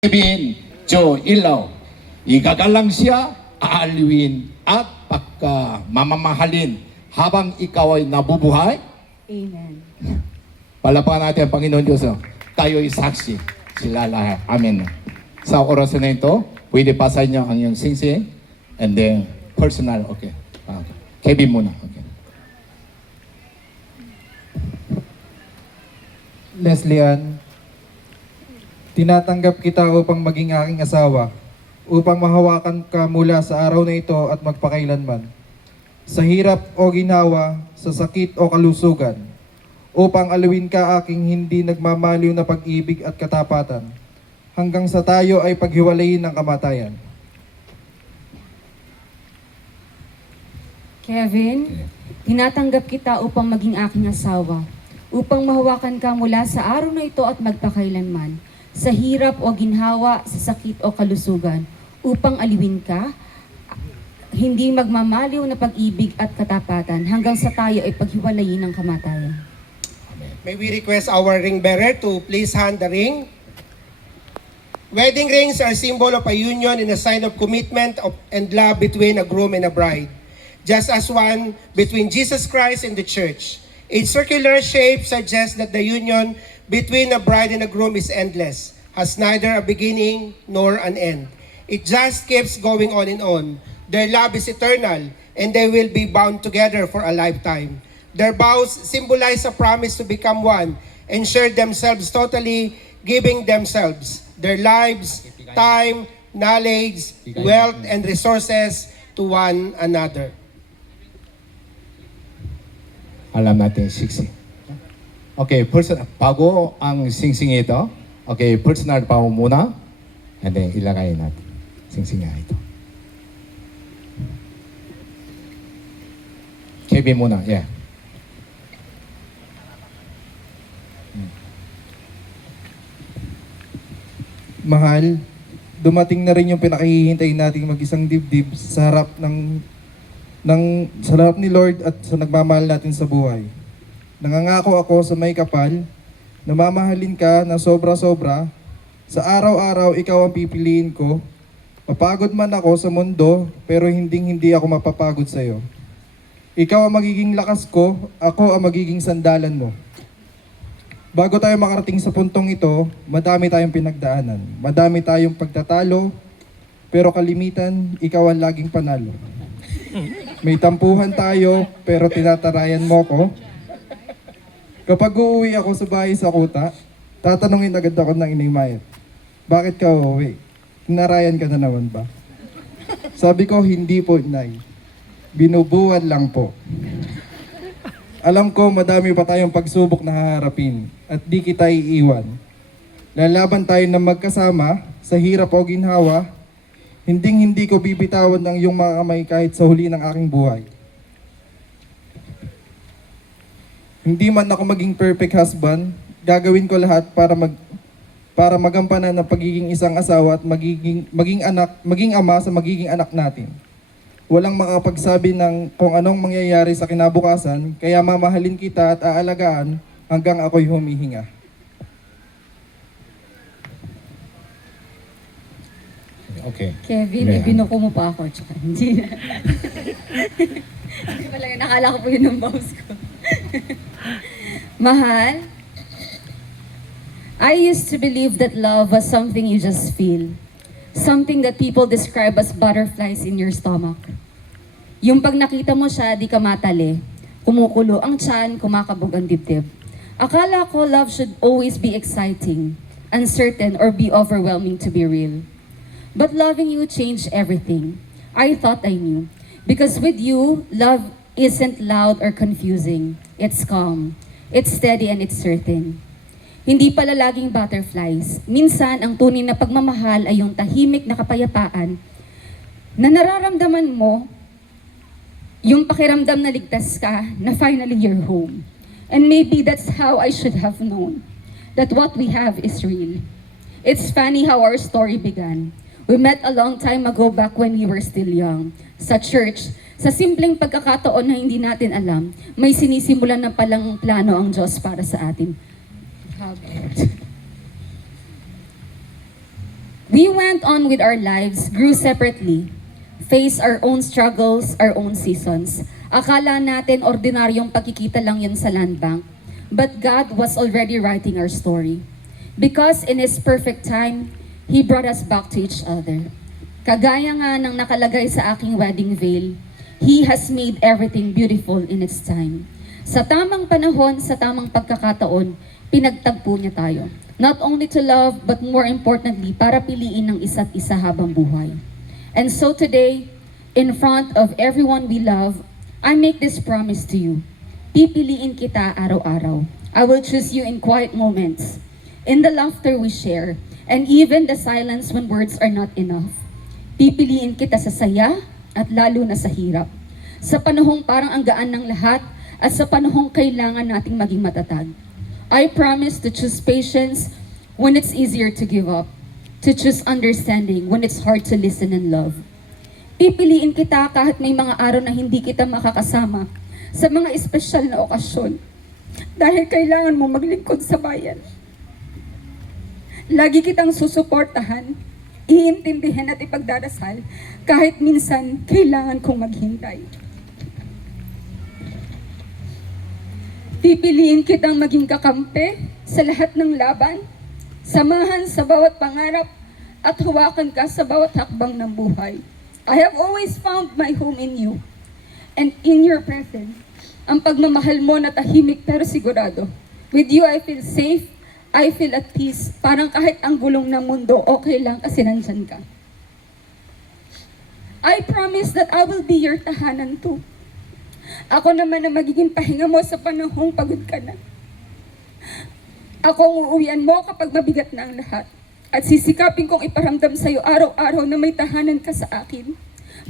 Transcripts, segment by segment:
Kevin, Joe Ilaw, igagalang siya, aalawin at pagkamamahalin habang ikaw ay nabubuhay. Amen. Palapakan natin ang Panginoon Diyos. Tayo ay saksi. Sila lahat. Amen. Sa oras na ito, pwede pasahin niyo ang iyong singsing and then personal. Okay. Kevin muna. Okay. Leslie Ann, tinatanggap kita upang maging aking asawa, upang mahawakan ka mula sa araw na ito at magpakailanman. Sa hirap o ginawa, sa sakit o kalusugan, upang alawin ka aking hindi nagmamaliw na pag-ibig at katapatan, hanggang sa tayo ay paghiwalayin ng kamatayan. Kevin, tinatanggap kita upang maging aking asawa, upang mahawakan ka mula sa araw na ito at magpakailanman, sa hirap o ginhawa, sa sakit o kalusugan, upang aliwin ka, hindi magmamaliw na pag-ibig at katapatan, hanggang sa tayo ay paghiwalayin ng kamatayan. May we request our ring bearer to please hand the ring. Wedding rings are a symbol of a union and a sign of commitment and love between a groom and a bride, just as one between Jesus Christ and the church. Its circular shape suggests that the union between a bride and a groom is endless, has neither a beginning nor an end. It just keeps going on and on. Their love is eternal, and they will be bound together for a lifetime. Their vows symbolize a promise to become one and share themselves totally, giving themselves, their lives, time, knowledge, wealth, and resources to one another. Alam natin, singsing. Okay, personal. Bago ang singsing ito, okay, personal pa muna. And then ilagay natin. Singsing nga ito. Kevin muna, yeah. Mahal, dumating na rin yung pinakahihintay nating mag-isang dibdib sa harap sa harap ni Lord at sa nagmamahal natin sa buhay. Nangangako ako sa may kapal na mamahalin ka na sobra-sobra. Sa araw-araw ikaw ang pipiliin ko. Mapagod man ako sa mundo, pero hindi ako mapapagod sa iyo. Ikaw ang magiging lakas ko, ako ang magiging sandalan mo. Bago tayo makarating sa puntong ito, madami tayong pinagdaanan. Madami tayong pagtatalo, pero kalimitan, ikaw ang laging panalo. May tampuhan tayo, pero tinatarayan mo ko. Kapag uuwi ako sa bahay sa kuta, tatanungin agad ako ng Inay Mayet, bakit ka uuwi? Tinarayan ka na naman ba? Sabi ko, hindi po, Inay. Binubuwan lang po. Alam ko madami pa tayong pagsubok na haharapin at di kita iiwan. Lalaban tayo na magkasama sa hirap o ginhawa. Hindi ko bibitawan ng iyong mga kamay kahit sa huli ng aking buhay. Hindi man ako maging perfect husband, gagawin ko lahat para magampanan ang pagiging isang asawa at maging ama sa magiging anak natin. Walang makapagsabi ng kung anong mangyayari sa kinabukasan, kaya mamahalin kita at aalagaan hanggang ako'y humihinga. Okay. Kevin, Yeah. ibinuko mo pa ako. Tsaka, hindi na. Hindi pala yun. Nakala ko po yun ng boss ko. Mahal, I used to believe that love was something you just feel. Something that people describe as butterflies in your stomach. Yung pag nakita mo siya, di ka matali. Kumukulo ang tiyan, kumakabog ang dibdib. Akala ko love should always be exciting, uncertain, or be overwhelming to be real. But loving you changed everything. I thought I knew. Because with you, love isn't loud or confusing. It's calm. It's steady and it's certain. Hindi pala laging butterflies. Minsan, ang tunay na pagmamahal ay yung tahimik na kapayapaan na nararamdaman mo yung pakiramdam na ligtas ka, na finally you're home. And maybe that's how I should have known that what we have is real. It's funny how our story began. We met a long time ago back when we were still young. Sa church, sa simpleng pagkakataon na hindi natin alam, may sinisimulan na palang plano ang Diyos para sa atin. We went on with our lives, grew separately, faced our own struggles, our own seasons. Akala natin ordinaryong pagkikita lang yun sa land bank. But God was already writing our story. Because in His perfect time, He brought us back to each other. Kagaya nga ng nakalagay sa aking wedding veil, He has made everything beautiful in its time. Sa tamang panahon, sa tamang pagkakataon, pinagtagpo niya tayo. Not only to love, but more importantly, para piliin ng isa't isa habang buhay. And so today, in front of everyone we love, I make this promise to you. Pipiliin kita araw-araw. I will choose you in quiet moments, in the laughter we share, and even the silence when words are not enough. Pipiliin kita sa saya at lalo na sa hirap. Sa panahong parang ang gaan ng lahat at sa panahong kailangan nating maging matatag. I promise to choose patience when it's easier to give up, to choose understanding when it's hard to listen and love. Pipiliin kita kahit may mga araw na hindi kita makakasama sa mga espesyal na okasyon dahil kailangan mo maglingkod sa bayan. Lagi kitang susuportahan, iintindihan at ipagdarasal kahit minsan kailangan kong maghintay. Pipiliin kitang maging kakampi sa lahat ng laban, samahan sa bawat pangarap at hawakan ka sa bawat hakbang ng buhay. I have always found my home in you and in your presence. Ang pagmamahal mo na tahimik pero sigurado. With you, I feel safe, I feel at peace. Parang kahit ang gulong ng mundo, okay lang kasi nandyan ka. I promise that I will be your tahanan too. Ako naman ang magiging pahinga mo sa panahong pagod ka na. Ako ang uuwian mo kapag mabigat na ang lahat. At sisikapin kong iparamdam sa iyo araw-araw na may tahanan ka sa akin.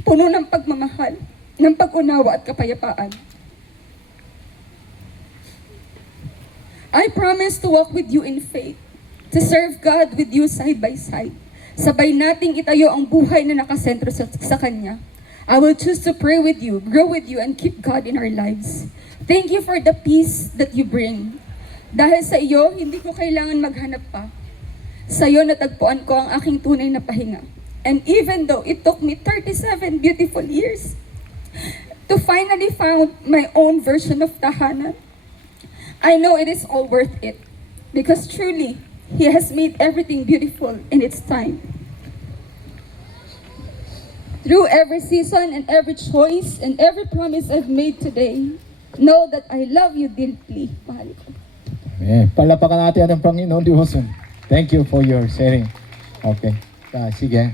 Puno ng pagmamahal, ng pag-unawa at kapayapaan. I promise to walk with you in faith, to serve God with you side by side. Sabay nating itayo ang buhay na nakasentro sa Kanya. I will choose to pray with you, grow with you, and keep God in our lives. Thank you for the peace that you bring. Dahil sa iyo, hindi ko kailangan maghanap pa. Sa iyo natagpuan ko ang aking tunay na pahinga. And even though it took me 37 beautiful years to finally found my own version of tahanan, I know it is all worth it. Because truly, He has made everything beautiful in its time. Through every season and every choice and every promise I've made today, know that I love you deeply. Mahal ko. Palapakan natin ang Panginoon Diyos. Thank you for your sharing. Okay. Sige.